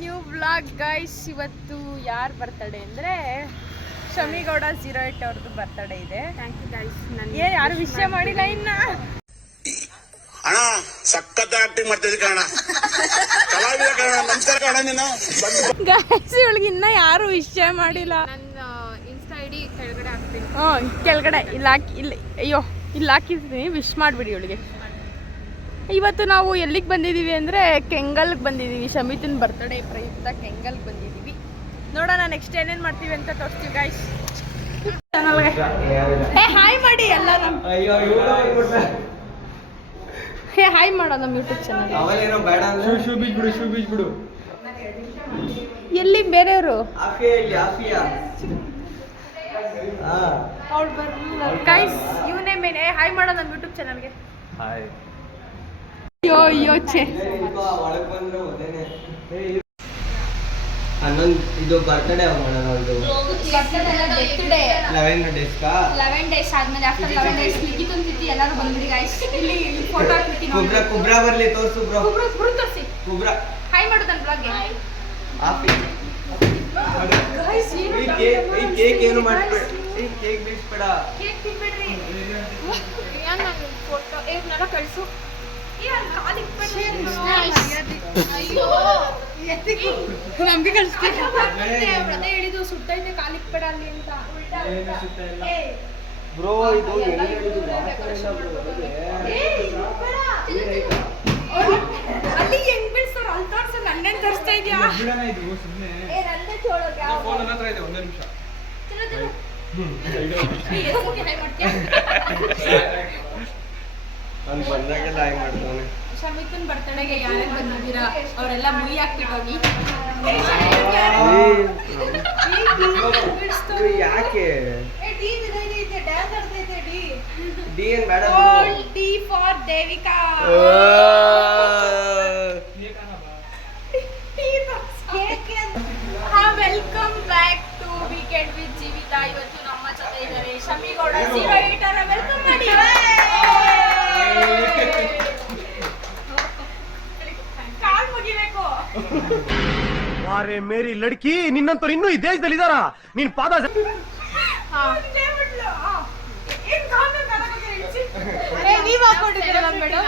New vlog guys. ಇವತ್ತು ಯಾರು birthday ಅಂದರೆ ಶಮಿಗೌಡ 08 ಅವ್ರದ್ದು ಬರ್ತಡೇ ಇದೆ. Thank you guys. ಏನ್ ಯಾರು ವಿಷಯ ಮಾಡಿಲ್ಲ ಇನ್ನ. ಅಣ್ಣ ಸಖತ್ ಆಕ್ಟಿಂಗ್ ಮಾಡ್ತಿದ್ದೆ ಕಣ, ಕಲಾವಿದ ಕಣ, ನಮಸ್ಕಾರ ಕಣ ನೀನು. ಗೈಸ್ ಇವಳಿಗೆ ಇನ್ನ ಯಾರು ವಿಷಯ ಮಾಡಿಲ್ಲ. ನನ್ನ ಇನ್ಸ್ಟಾ ಐಡಿ ಕೆಳಗಡೆ ಹಾಕ್ತೀನಿ. ಕೆಳಗಡೆ ಇಲ್ಲಿ ಹಾಕಿ, ಅಯ್ಯೋ ಇಲ್ಲಿ ಹಾಕಿದ್ದೀನಿ, ವಿಶ್ ಮಾಡಿಬಿಡಿ ಇವಳಿಗೆ. ಇವತ್ತು ನಾವು ಎಲ್ಲಿಗೆ ಬಂದಿದ್ದೀವಿ ಅಂದರೆ ಕೆಂಗಲ್ಗೆ ಬಂದಿದ್ದೀವಿ. ಶಮಿತನ ಬರ್ತಡೇ ಪ್ರಯುಕ್ತ ಕೆಂಗಲ್ಗೆ ಬಂದಿದ್ದೀವಿ. ನೋಡೋಣ ನೆಕ್ಸ್ಟ್ ಏನೇನು ಮಾಡ್ತೀವಿ ಅಂತ ತೋರಿಸ್ತೀವಿ ಗೈಸ್. ಚಾನಲ್ಗೆ ಹಾಯ್ ಮಾಡಿ ಎಲ್ಲರೂ. ಹಾಯ್ ಮಾಡೋ ನಮ್ಮ ಯೂಟ್ಯೂಬ್ ಚಾನಲ್. ಎಲ್ಲಿ ಬೇರೆಯವರು ಗೈಸ್ ಇವನೇ ಮೇನೆ. ಹಾಯ್ ಮಾಡೋ ನಮ್ಮ ಯೂಟ್ಯೂಬ್ ಚಾನಲ್ಗೆ. ಅಯ್ಯೋ ಯೋಚೆ ಇದು ಬರ್ತ್ಡೇ ಮಾಡೋಣ. 11 days ಆದ್ಮೇಲೆ ಆಫ್ಟರ್ 11 days ಲಿಖಿತನ ತಿಥಿ ಎಲ್ಲರೂ ಬಂದ್ಬಿಡಿ ಗೈಸ್. ಇಲ್ಲಿ ಫೋಟೋ ಹಾಕ್ಬಿಡ್ತೀನಿ. ಕುಬ್ರಾ ಬರ್ಲಿ ತೋರ್ಸು ಬ್ರೋ. ಕುಬ್ರಾ ತೋರಿಸಿ. ಕುಬ್ರಾ ಹಾಯ್ ಮಾಡು ನನ್ನ ಬ್ಲಾಗ್ಗೆ. ಗೈಸ್ ಈ ಕೇಕ್ ಏನು ಮಾಡ್ಬೇಡ, ಈ ಕೇಕ್ ಬಿಡಿಸ್ಬೇಡ. ಕೇಕ್ ತಿನ್ಬೇಡ್ರಿ. ಯಾನ್ ನನ್ನ ಫೋಟೋ ಏನೆಲ್ಲ ಕಳಿಸು. ನಮ್ಗೆ ಕಳಿಸ್ತೀನಿ. ಅದೇ ಹೇಳಿದ್ದು ಸುಟ್ಟೈತೆ ಕಾಲಿಕ್ಬೇಡ ಅಲ್ಲಿ ಅಂತ. ಬ್ರೋ ಇದು ಅಲ್ಲಿ ಹೆಂಗ್ ಬಿಡ್ಸೋರ ಅಲ್ಲಿ ತೋರ್ಸು. ನನ್ನೇನ್ ತೋರಿಸ್ತಾ ಇದೆಯಾ? ನಾನು ಬಂದಾಗೆಲ್ಲ ಹಾಯ್ ಮಾಡ್ತಾನೆ. ಶಮಿತನ್ ಬರ್ತಡೆಗೆ ಯಾರ್ಯಾರು ಬಂದಿದ್ದೀರಾ ಅವರೆಲ್ಲ ಮುಯಿ ಹಾಕ್ಬಿಟ್ಟೋಗಿ. ಯಾಕೆ ಡಿ ಏನ್ ಬೇಡ. D for Devika. Welcome back to weekend with Jeevitha. ಇವತ್ತು ನಮ್ಮ ಜೊತೆ ಇದ್ದಾರೆ ಶಮಿಗೌಡ 08 ಅವರ. ವೆಲ್ಕಮ್ ಮಾಡಿ. ಕಾಲ್ ಮುಗಿಬೇಕು. ಅರೆ ಮೇರಿ ಲಡ್ಕಿ, ನಿನ್ನಂತವ್ರು ಇನ್ನೂ ಈ ದೇಶದಲ್ಲಿ ಇದಾರ? ನೀನ್ ಪಾದ ನೀವ್ ಹಾಕೊಂಡಿದ್ದೀರಲ್ಲ ಮೇಡಮ್.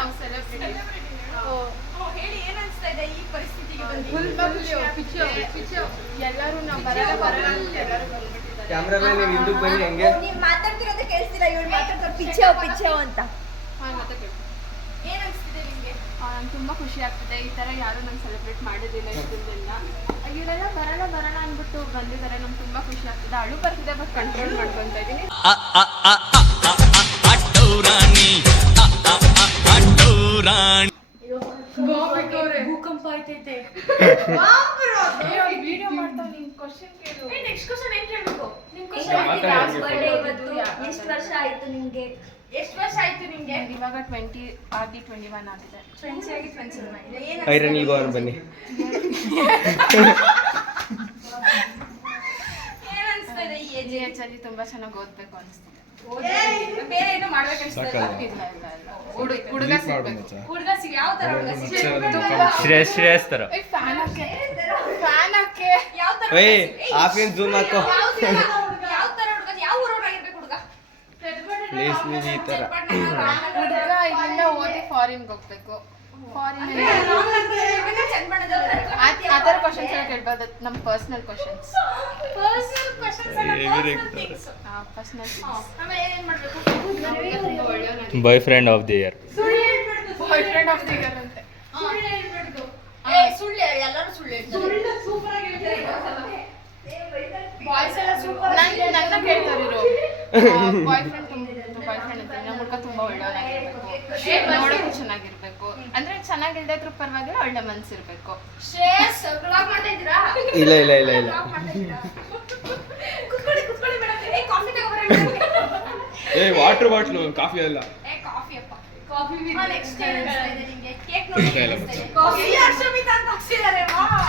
ಹೇಳಿ ಏನ್ ಅನ್ಸ್ತಾ ಇದೆ ಈ ಪರಿಸ್ಥಿತಿಗೆ ಬಂದು? ಎಲ್ಲರೂ ನಾವು ಬರಲ್ಲ ಅಂತ ಎಲ್ಲರೂ ಬಂದ್ಬಿಟ್ಟಿದ್ದಾರೆ. ಕ್ಯಾಮ್ರಾಮನ್ ನೀವು ಹಿಂದಕ್ಕೆ ಬನ್ನಿ. ಹಂಗೆ ನೀವ್ ಮಾತಾಡ್ತಿರೋದೇ ಕೇಳಿಸ್ತಿಲ್ಲ. ಇವ್ರು ಮಾತಾಡ್ತಾರೆ ಪಿಚ್ಚೋ ಅಂತ. ಏನ್ ಅನ್ಸ್ತಿದೆ ನಿಮ್ಗೆ? ನಂಗೆ ತುಂಬಾ ಖುಷಿ ಆಗ್ತಿದೆ. ಈ ತರ ಯಾರು ನಂಗೆ ಸೆಲೆಬ್ರೇಟ್ ಮಾಡೋದಿಲ್ಲ ಇಷ್ಟೊಂದೆಲ್ಲ. ಇವರೆಲ್ಲ ಬರೋಣ ಅಂದ್ಬಿಟ್ಟು ಬಂದಿದ್ದಾರೆ. ನಂಗೆ ತುಂಬಾ ಖುಷಿ ಆಗ್ತಿದೆ. ಅಳು ಬರ್ತಿದೆ, ಬಟ್ ಕಂಟ್ರೋಲ್ ಮಾಡ್ಕೊಂತ ಇದೀನಿ. ಭೂಕಂಪ ಆಯ್ತೈತೆ. ವಿಡಿಯೋ ಮಾಡ್ತಾ ನೀನ್ ಕ್ವಶನ್ ಕೇಳು. ನೆಕ್ಸ್ಟ್ ಕ್ವಶನ್ ಏನ್ ಕೇಳ್ಬೇಕು? ನಿಮ್ ಎಷ್ಟು ವರ್ಷ ಆಯ್ತು ನಿಮ್ಗೆ? ಎಷ್ಟು ವರ್ಷ ಆಯ್ತು ನಿಮ್ಗೆ? ಇವಾಗ 20 ಆಗಿ 21 ಆಗಿದೆ. 20 ಆಗಿ 21 ಆಗಿದೆ. ಐರನ್ ಇಲ್ಲಿ ಗೋವನ್ ಬನ್ನಿ. ಏನ್ ಅನ್ಸ್ತಾ ಇದೆ ಈ ಏಜ್? ಏಜಲ್ಲಿ ತುಂಬಾ ಚೆನ್ನಾಗಿ ಓದ್ಬೇಕು ಅನಿಸ್ತಿದೆ. ಬೇರೆ ಏನು ಮಾಡ್ಬೇಕು ಅನ್ಸ್ತಾ ಇಲ್ಲ ಹುಡುಗ ಸಿಗ್ಬೇಕು. ಹುಡುಗ ಸಿಗ ಯಾವ ತರ ಹುಡುಗ ಶ್ರೇಯಸ್ ತರ. ಫ್ಯಾನ್ ಹಾಕಿ ಯಾವ ತರ ಏಯ್ ಆಫಿನ್ ಜೂಮ್ ಹಾಕೋ. ಯಾವ ತರ ಹುಡುಗ? ಯಾವ ಊರೊಳಗಿರ್ಬೇಕು ಹುಡುಗ? ಪ್ಲೀಸ್ ನೀವು ಈ ತರ ಹುಡುಗ ಇಲ್ಲಿಂದ ಓದಿ ಫಾರಿನ್ಗೆ ಹೋಗ್ಬೇಕು. ಫಾರಿನ್ ಆ ಥರ ಕ್ವಶನ್ಸ್ ಎಲ್ಲ ಕೇಳ್ಬೋದು. ನಮ್ಮ personal questions. Boyfriend of the year. Boyfriend of the year ಅಂತೆ. ಸುಳ್ಳು ಎಲ್ಲರೂ ಸುಳ್ಳು ಹೇಳ್ತಾರೆ. ಬಾಯ್ಸ್ ಎಲ್ಲ ಸೂಪರ್. ನನ್ನ ಕೇಳ್ತಾರೆ ಇವರು. ಬಾಯ್ ಫ್ರೆಂಡ್ ಅಂತ ನಮ್ಮ ಹುಡುಗ ತುಂಬಾ ಒಳ್ಳೆಯವನಾಗಿರ್ಬೇಕು, ನೋಡೋಕ್ಕೂ ಚೆನ್ನಾಗಿರ್ಬೇಕು. ಅಂದ್ರೆ ಚೆನ್ನಾಗಿಲ್ದೇ ಇದ್ರೂ ಪರವಾಗಿಲ್ಲ, ಒಳ್ಳೆ ಮನ್ಸಿರ್ಬೇಕು. ಶ್ರೇಯಸ್ ಬ್ಲಾಗ್ ಮಾಡ್ತಾ ಇದ್ದೀರಾ? ಇಲ್ಲ ಕುತ್ಕೊಳ್ಳಿ ಮೇಡಮ್. ಕಾಫಿ ತಗೋಬರೋಣ. ವಾಟರ್ ಬಾಟ್ಲು, ಕಾಫಿ ಅಲ್ಲ. ಕಾಫಿ ಅಪ್ಪ. ಕಾಫಿ ನೆಕ್ಸ್ಟ್ ಏನ್ ಅನ್ಸ್ತಾ ಇದೆ ನಿಮ್ಗೆ? ಕೇಕ್ ನೋಡಿ ಕಾಫಿ ಅರ್ಶಮಿತಾ ಅಂತ ಹಾಕ್ಸಿದ್ದಾರೆ.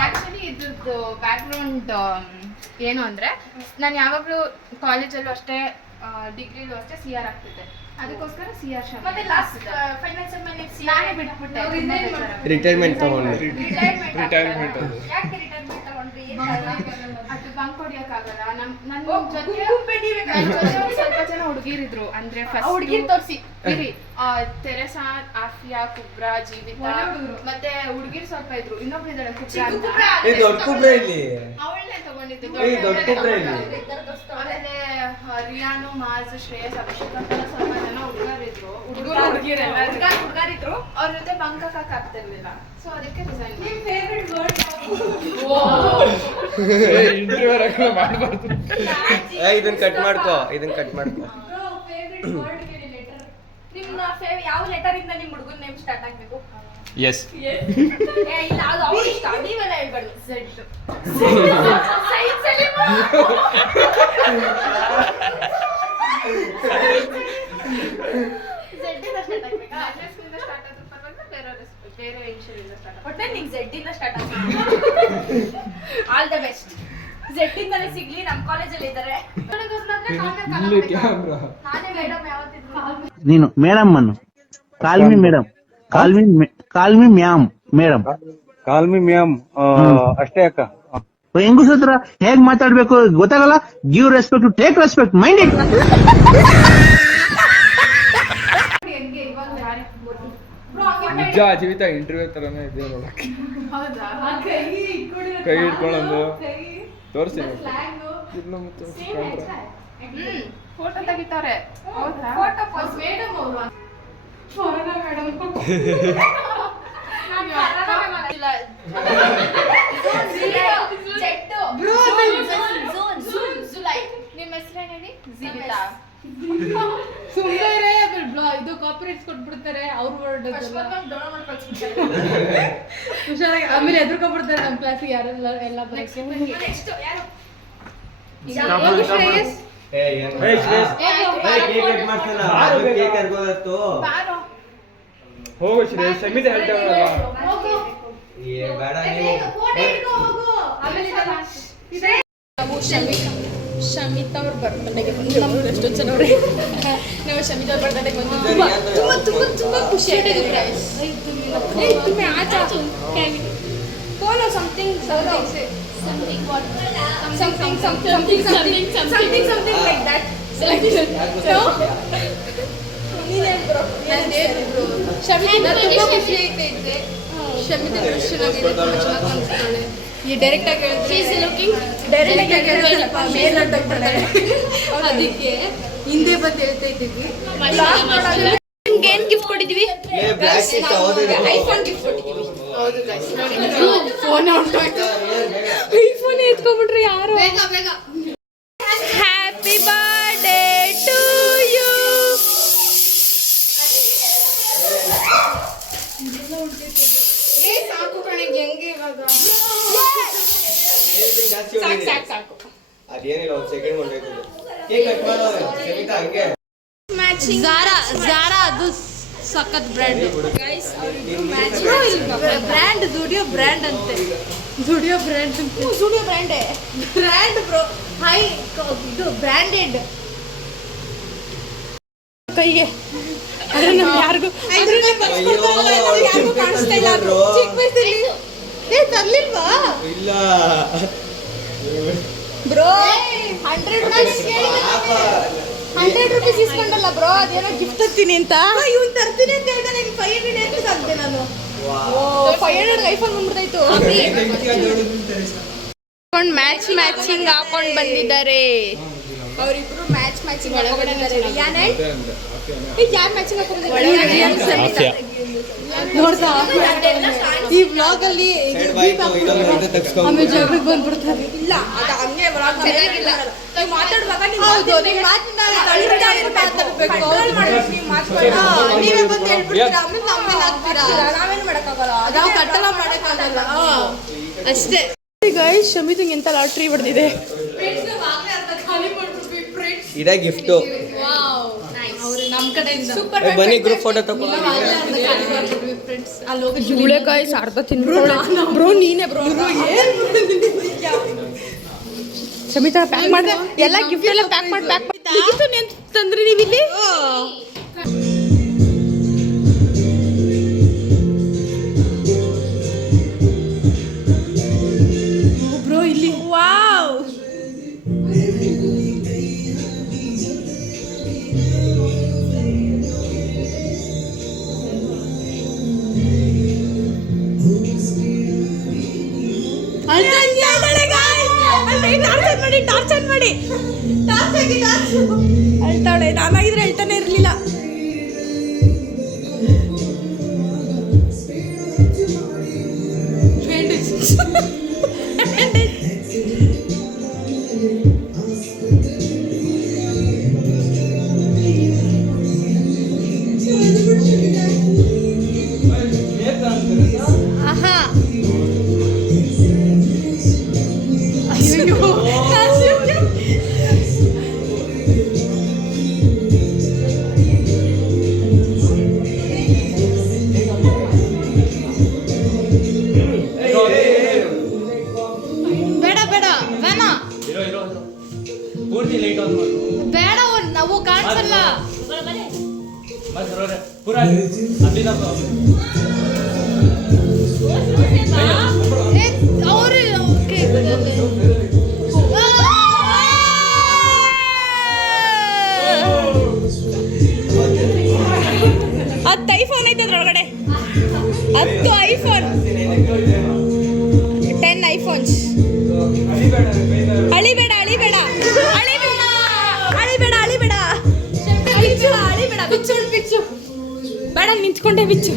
ಆಕ್ಚುಲಿ ಇದ್ರದ್ದು ಬ್ಯಾಕ್ಗ್ರೌಂಡ್ ಏನು ಅಂದ್ರೆ, ನಾನು ಯಾವಾಗಲೂ ಕಾಲೇಜಲ್ಲೂ ಅಷ್ಟೇ ಡಿಗ್ರಿಲೂ ಅಷ್ಟೇ CR ಆಗ್ತಿದ್ದೆ. ಅದಕ್ಕೋಸ್ಕರ CR ಶಾಲೆ. ಮತ್ತೆ ಲಾಸ್ಟ್ ಫೈನಲ್ ಸೆಮ್ ಅಲ್ಲಿ ನಾನೇ ಬಿಟ್ಬಿಟ್ಟೆ. ತುಂಬಾ ಬೇಜಾರಾಗ್ತಿದೆ. ರಿಟೈರ್ಮೆಂಟ್ ತಗೊಂಡು ರಿಟೈರ್ಮೆಂಟ್ ಯಾಕೆ ರಿಟೈರ್ಮೆಂಟ್ ತಗೊಂಡ್ರಿ? ಅದು ಬಂಕ್ ಹೊಡಿಯಕ್ಕಾಗಲ್ಲ. ನನ್ನ ಜೊತೆ ಒಂದ್ ಸ್ವಲ್ಪ ಜನ ಹುಡುಗಿರಿದ್ರು. ಅಂದ್ರೆ ಹುಡುಗಿರ್ ತೋರಿಸಿ ತೆರೆಸಾ, ಆಫಿಯಾ, ಕುಬ್ರಾ, ಜೀವಿತಾ ಮತ್ತೆ ಹುಡುಗಿರ್ ಸ್ವಲ್ಪ ಇದ್ರು. ಇನ್ನೊಬ್ರು ಇದ್ದಾಳೆ ಕುಬ್ರಾ ಅಂತ. ದೊಡ್ಡ ಕುಬ್ರೆ ಇಲ್ಲಿ ಅವಳನ್ನೇ ತಗೊಂಡಿದ್ದು. ದೊಡ್ಡ ಕುಬ್ರೆ ಇಲ್ಲಿ ಆಮೇಲೆ ರಿಯಾನು, ಮಾಜ್, ಶ್ರೇಯಸ್, ಅಭಿಷೇಕ್ ಅಂತ ಸ್ವಲ್ಪ ಜನ ಹುಡುಗರಿದ್ರು. ಹುಡುಗರಿದ್ರು. ಅವ್ರ ಜೊತೆ ಬಂಕ್ ಹಾಕಕ್ ಆಗ್ತಿರ್ಲಿಲ್ಲ. ಸೊ ಅದಕ್ಕೆ ರಿಸೈನ್ ಇದನ್ನ ಕಟ್ ಮಾಡ್ಕೋ ನಿಮ್ಮ ಯಾವ ಲೆಟರ್ ಇಂದ ನಿಮ್ ಹುಡುಗನ ನೇಮ್ ಸ್ಟಾರ್ಟ್ ಆಗ್ಬೇಕು? ಎಸ್ ಇಲ್ಲ ಅದು ಅವ್ರ ಇಷ್ಟ, ನೀವೆಲ್ಲ ಹೇಳ್ಬಾರ್ದು. ಸೈನ್ಸ್ ಅಲ್ಲಿ ಬೇರೆ ಇನ್ಶೂರೆನ್ಸ್ ಸ್ಟಾರ್ಟ್ ಒಟ್ಟೆ ನಿಂಗೆ ಝೆಡ್ ಇಂದ ಸ್ಟಾರ್ಟ್ ಆಗ್ತದೆ. All the best. ಝೆಡ್ ಇಂದಲೇ ಸಿಗ್ಲಿ, ನಮ್ಮ ಕಾಲೇಜಲ್ಲಿ ಇದ್ದಾರೆ. ನಾನೇ ಮೇಡಮ್ ಯಾವತ್ತಿದ್ರು ನೀನು ಮೇಡಮ್ ಅನ್ನು call me madam call me ma'am madam call me ma'am ಅಷ್ಟೇ ಅಕ್ಕ. ಹೆಂಗಸ ಹತ್ರ ಹೇಗ್ ಮಾತಾಡ್ಬೇಕು ಗೊತ್ತಾಗಲ್ಲ. Give respect, take respect, mind it. ನಿಜ ಜೀವಿತ ಇಂಟರ್ವ್ಯೂ ತರನೇ ಇದೆ ನೋಡಕ್ಕೆ. ಕೈ ಹಿಡ್ಕೊಳ್ಳೋದು ತೋರಿಸಿ ಫೋಟೋ ತೆಗಿತಾರೆ. ನಿಮ್ಮ ಹೆಸರು ಹೇಳಿ. ಜೀವಿತಾ. ಸುಮ್ಮನೆ ಇದು ಕಾಪಿರೇಟ್ಸ್ ಕೊಟ್ಬಿಡ್ತಾರೆ ಅವ್ರ ವರ್ಡ್ ಹುಷಾರಾಗಿ. ಆಮೇಲೆ ಎದುರ್ಕೊಂಡ್ಬಿಡ್ತಾರೆ ನಮ್ಮ ಕ್ಲಾಸಿಗೆ ಯಾರೆಲ್ಲ ಎಲ್ಲ ಬರೋಕ್ಕೆ. ಹೋಗು ಶ್ರೇಯಸ್, ಸಮಿತಿ ಹೇಳ್ತಾವಲ್ಲ. ಶಮಿತಾ ಅವ್ರ ಬರ್ತಡೆಗೆ ಬಂದು ಎಷ್ಟೊಂದು ಜನ ಅವ್ರೆ. ನಾವು ಶಮಿತಾ ಅವ್ರ ಬರ್ತಡೆಗೆ ಬಂದು ತುಂಬ ಖುಷಿ ಆಗಿದೆ. Something like that. ಶಮಿತಾ ತುಂಬ ಖುಷಿ ಐತೆ. ಶಮಿತಾ ಈ ಡೈರೆಕ್ಟ್ ಆಗಿ ಡೈರೆಕ್ಟ್ ಆಗಿ ಸ್ವಲ್ಪ ಮೇಲ್ ಅದಕ್ಕೆ ಹಿಂದೆ ಬಂದು ಹೇಳ್ತಾ ಇದ್ದೀವಿ. ನಿಮ್ಗೆ ಏನ್ ಗಿಫ್ಟ್ ಕೊಟ್ಟಿದ್ವಿ? ಐಫೋನ್ ಗಿಫ್ಟ್ ಕೊಟ್ಟಿದ್ದೀವಿ. ಫೋನ್ ಹೊರಟೋಯ್ತು. ಐಫೋನ್ ಎತ್ಕೊಂಡ್ಬಿಟ್ರಿ ಯಾರು. Happy birthday to you. ಸಾಕು ಕಣೆ, ಹೆಂಗೆ ಇವಾಗ ಸಾಕು. ಅದೇನಿಲ್ಲ, ಒಂದು ಸೆಕೆಂಡ್ ಹೊಂಟೋಯ್ತದೆ. ಕೇಕ್ ಕಟ್ ಮಾಡೋ ಸಮಿತಾ ಹಂಗೆ. ಝಾರಾ ಅದು ಸಖತ್ ಬ್ರ್ಯಾಂಡ್. ಬ್ರ್ಯಾಂಡ್ ಜುಡಿಯೋ ಬ್ರ್ಯಾಂಡ್ ಅಂತೆ. ಜುಡಿಯೋ ಬ್ರ್ಯಾಂಡ್ ಜುಡಿಯೋ ಬ್ರ್ಯಾಂಡೇ ಬ್ರ್ಯಾಂಡ್ ಬ್ರೋ. ಹೈ ಇದು ಬ್ರ್ಯಾಂಡೆಡ್ ಕೈಗೆ. ಆದ್ರೆ ನಮ್ಗೆ ಯಾರಿಗೂ ಕಾಣಿಸ್ತಾ ಇಲ್ಲ. ಚಿಕ್ಕ ವಯಸ್ಸಲ್ಲಿ ತರ್ಲಿಲ್ವಾ ಇಲ್ಲ ಬ್ರೋ? 100 ರೂಪೀಸ್ ಇಸ್ಕೊಂಡಲ್ಲ ಬ್ರೋ, ಅದೇನೋ ಗಿಫ್ಟ್ ತರ್ತೀನಿ ಅಂತ. ಇವ್ನು ತರ್ತೀನಿ ಅಂತ ಹೇಳ್ದೆ, ನಿನ್ 500 ಅಂತ ತಂದೆ ನಾನು. 500 ಐಫೋನ್ ಬಂದ್ಬಿಡ್ತಾಯ್ತು. ಮ್ಯಾಚಿಂಗ್ ಹಾಕೊಂಡ್ ಬಂದಿದ್ದಾರೆ ಅವರಿಬ್ರು. ಮ್ಯಾಚಿಂಗ್ ಹಾಕೊಂಡಿದ್ದಾರೆ. ಯಾರು ಮ್ಯಾಚಿಂಗ್ ಹಾಕೊಂಡಿದ್ದಾರೆ ನೋಡ್ತಾ ಈ ವ್ಲಾಗ್ ಅಲ್ಲಿ ಆಮೇಲೆ ಜಗಳಕ್ಕೆ ಬಂದ್ಬಿಡ್ತಾರೆ. ಇಲ್ಲ ಅದು ಹಂಗೆ ವ್ಲಾಗ್ ಚೆನ್ನಾಗಿಲ್ಲ. ಮಾತಾಡುವಾಗ ನೀವೇ ಬಂದು ಹೇಳ್ಬಿಡ್ತೀರಾ, ಆಮೇಲೆ ನಮ್ಮೇಲೆ ಹಾಕ್ತೀರಾ. ನಾವೇನು ಮಾಡೋಕ್ಕಾಗಲ್ಲ, ನಾವು ಕಟ್ಟಲ ಮಾಡೋಕ್ಕಾಗಲ್ಲ ಅಷ್ಟೇ. ಗೈಸ್, ಶಮಿತಂಗೆ ಎಂತ ಲಾಟ್ರಿ ಹೊಡೆದಿದೆ. ಇದೇ ಗಿಫ್ಟು. ನಮ್ಮ ಕಡೆಯಿಂದ ಬನ್ನಿ ಗ್ರೂಪ್ ಫೋಟೋ ತಗೋ. ಜೂಳೆಕಾಯಿ ಅರ್ಧ ತಿನ್ಬಿಡೋಣ ಬ್ರೋ. ನೀನೇ ಬ್ರೋ. ಶಮಿತಾ ಪ್ಯಾಕ್ ಮಾಡಿದೆ ಎಲ್ಲ ಗಿಫ್ಟ್ ಎಲ್ಲ ಪ್ಯಾಕ್ ಮಾಡಿ ತಂದ್ರಿ ನೀವು ಇಲ್ಲಿ. ಟಾರ್ಚರ್ ಮಾಡಿ ಅಳ್ತಾಳೆ. ನಾನಾಗಿದ್ರೆ ಹೇಳ್ತಾನೆ ಇರಲಿಲ್ಲ. ಬೇಡ ಬೇಡ ಬೇಡ ಪೂರ್ತಿ ಲೈಟ್ ಆನ್ ಮಾಡು. ಬೇಡ ನಾವು ಕಾಣಿಸಲ್ಲ. ಪೂರ ಅಲ್ಲಿಂದ ಅವ್ರು ಹತ್ತು ಐಫೋನ್ ಐತೆ ಅದ್ರೊಳಗಡೆ. 10 ಐಫೋನ್, 10 ಐಫೋನ್ಸ್. ಅಳಿಬೇಡ ಅಳಿಬೇಡ ಅಳಿಬೇಡ ಅಳಿಬೇಡ ಅಳಿಬೇಡ ಅಳಿಬೇಡ. ಬಿಚ್ಚು ಬಿಚ್ಚು ಬೇಡ, ನಿಂತ್ಕೊಂಡೆ ಬಿಚ್ಚು.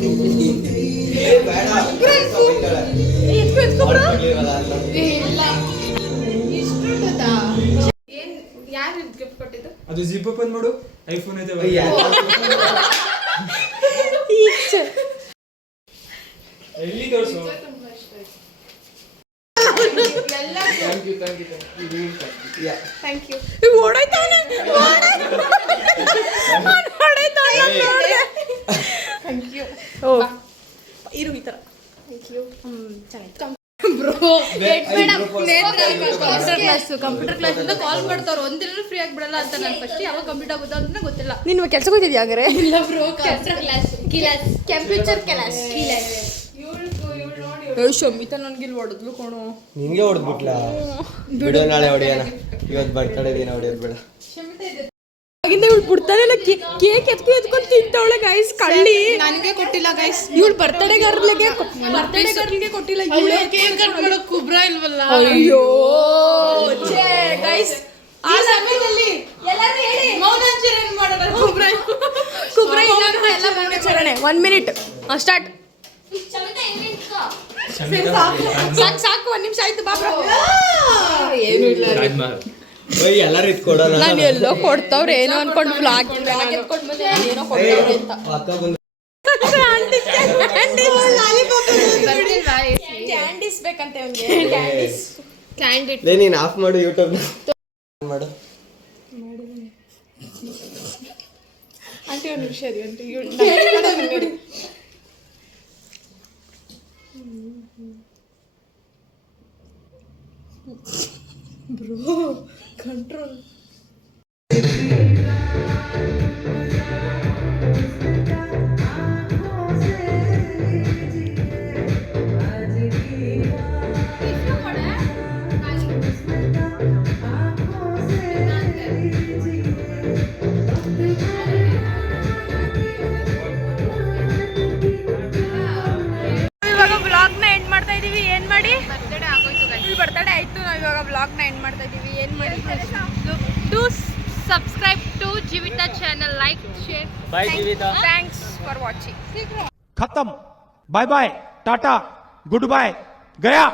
ಯಾರು ಗಿಫ್ಟ್ ಕೊಟ್ಟಿದ್ದು? ಅದು ಜಿಪ್ ಓಪನ್ ಮಾಡು. ಐಫೋನ್ ಐತೆ ಎಲ್ಲಿ ತೋರಿಸು. Thank you. ಓಡಾಯ್ತಾನೆ ಥ್ಯಾಂಕ್ ಯು. ಇರು ಈ ಥರ. Thank you. ಕಂಪ್ಯೂಟರ್ ಕ್ಲಾಸ್ ಇಂದ ಕಾಲ್ ಮಾಡ್ತಾವ್ರು. ಒಂದಿನ ಫ್ರೀ ಆಗ್ಬಿಡಲ್ಲ ಅಂತ ನಾನು ಫಸ್ಟ್ ಯಾವಾಗ ಕಂಪ್ಯೂಟರ್ ಆಗುತ್ತೋ ಅಂತ ಗೊತ್ತಿಲ್ಲ. ನೀನು ಕೆಲ್ಸಕ್ಕೆ ಹೋಗಿದ್ಯಾ ಹಂಗಾರೆ? ಇಲ್ಲ bro, computer class computer class. Shamita ನನ್ಗೆ ಇಲ್ಲಿ ಹೊಡೆದ್ಲು ಕೊಡು. ನಿನ್ಗೆ ಹೊಡೆದ್ಬಿಟ್ಲ. ಬಿಡು, ನಾಳೆ ಹೊಡೆಯೋಣ. ಇವತ್ತು ಬರ್ತಡೇ ದಿನ ಹೊಡೆಯೋದು ಬೇಡ. ಆಗಿಂದ ಇವಳು ಬಿಡ್ತಾನೆ ಕೇಕ್ ಎತ್ಕೊಂಡು ತಿಂತವಳೆ ಗೈಸ್. ಕಳ್ಳಿ ನನಗೆ ಕೊಟ್ಟಿಲ್ಲ ಗೈಸ್. ಇವಳು ಬರ್ತಡೇಗಾರರಿಗೆ ಕೊಟ್ಟಿಲ್ಲ. ಇವಳು ಕೇಕ್ ಕಟ್ ಮಾಡೋ ಕುಬ್ರ ಇಲ್ವಲ್ಲ. ಅಯ್ಯೋ ಗೈಸ್, ಆ ಸಮಯದಲ್ಲಿ ಎಲ್ಲರೂ ಹೇಳಿ ಮೌನಾಚರಣೆ ಮಾಡೋಣ. ಕುಬ್ರ ಇಲ್ಲ ಅಂತ ಎಲ್ಲ ಮೌನಾಚರಣೆ. 1 ಮಿನಿಟ್ ಸ್ಟಾರ್ಟ್. ಸಾಕು 1 ನಿಮಿಷ ಆಯ್ತು. ಬಾಬ್ರ ಏನು ಇಲ್ಲ. ಎಲ್ಲರೂ ಇಟ್ಕೊಡೋಣ. ನಾನು ಎಲ್ಲೋ ಕೊಡ್ತಾವ್ರೆ ಏನೋ ಅನ್ಕೊಂಡು ಬ್ಲಾಗ್ ಎತ್ಕೊಂಡು ಬಂದೆ. ಏನೋ ಕೊಡ್ತಾವ್ರೆ ಅಂತ. ಕ್ಯಾಂಡೀಸ್ ಬೇಕಂತೆ ಅವ್ನಿಗೆ. ಕ್ಯಾಂಡಿಡ್. ನೀನು ಆಫ್ ಮಾಡು ಯೂಟ್ಯೂಬ್ ಮಾಡು. ಆಂಟಿ ಒಂದು ನಿಮಿಷ ರೀ ಆಂಟಿ. Bro control. ಇವಾಗ ಬ್ಲಾಗ್ನ ಎಂಡ್ ಮಾಡ್ತಾ ಇದೀವಿ. ಏನ್ ಮಾಡಿ ಬರ್ತಡೇ ಆಗೋಯ್ತು ಗೈಸ್. ಬರ್ತಡೇ ಆಯ್ತು. ನಾವು ಇವಾಗ ಬ್ಲಾಗ್ನ ಎಂಡ್ ಮಾಡ್ತಾ ಇದೀವಿ. ಏನ್ ಮಾಡಿ Do subscribe to Jivita channel, like, share. Bye Jeevitha. Thanks for watching. खत्म, bye bye, tata, goodbye, गया.